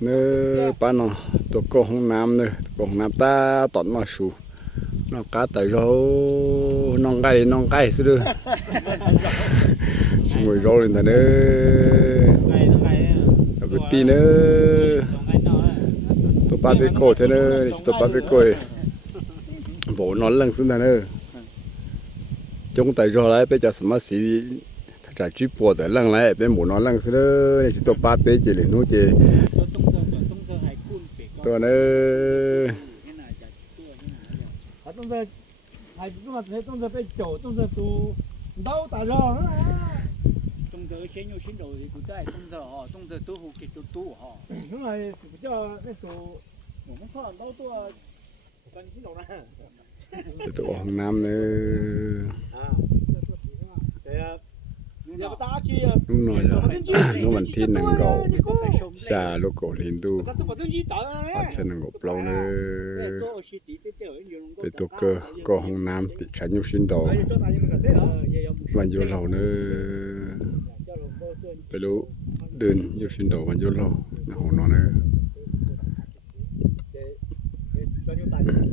nơi bán nó tổ cổ hông nam nơi cổ hông nam ta tận nó sù nó cá tại rau non gai xưa đưa xong rồi rau lên thế nữa cái tí nữa tổ ba bê cổ thế nữa tổ ba bê cổ bố nó lăng xuống thế nữa chúng tại rau lại bây giờ什么事trả chỉ bỏ tại lăng lại bên bố nó lăng xuống nữa chỉ tổ ba bê chỉ để nuôi chỉตัวนี้ต้องจะไปโจต้องจะตูเดาตารอต้องจะเช็คอยู่ชิ้นโดยกูได้ต้องจะตู้หูกิจตู้ห่อทั้งหลายกูจะไอ้ตัวผมไม่ชอบเดาตัวกันที่เรานะตัวห้องน้ำเนี่ยอย่าไปตาชีนุ่มหน่อยนุ่มวันที่หนึ่งก็ชาลูกโกลินดูอาเซนก็เปล่าเลยเป็นตัวเกอก็ห้องน้ำติดชั้นยุชินโดวันยุเราเนี่ยไปรู้เดินยุชินโดวันยุเราในห้องนอนเนี่ย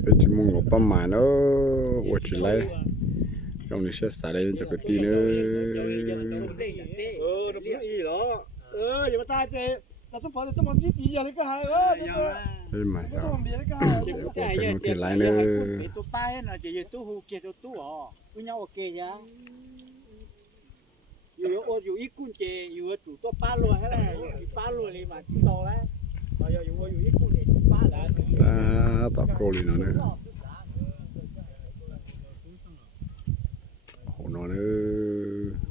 เป็นจุมงก็ประมาณเนาะวัดจิไรตรงนี้เชื่อสายเลยจากตีเนอะเราไม่อีหรออย่ามาตายเจ๊เราต้องพอต้องมาจีจีอะไรก็หายเฮ้ยมาแล้วต้องเบียร์ก็หายจะนุ่งที่ไรเนอะตัวป้ายน่ะจะอยู่ตู้หูเกียร์ตู้อ๋อคุณยังโอเคยังอยู่อีกุนเจอยู่ตัวป้าลัวให้เลยป้าลัวเลยมาที่โตแล้วเราอยู่อีกุนเจป้าแล้วต่อโกลินเนอะโหนอนเนอะ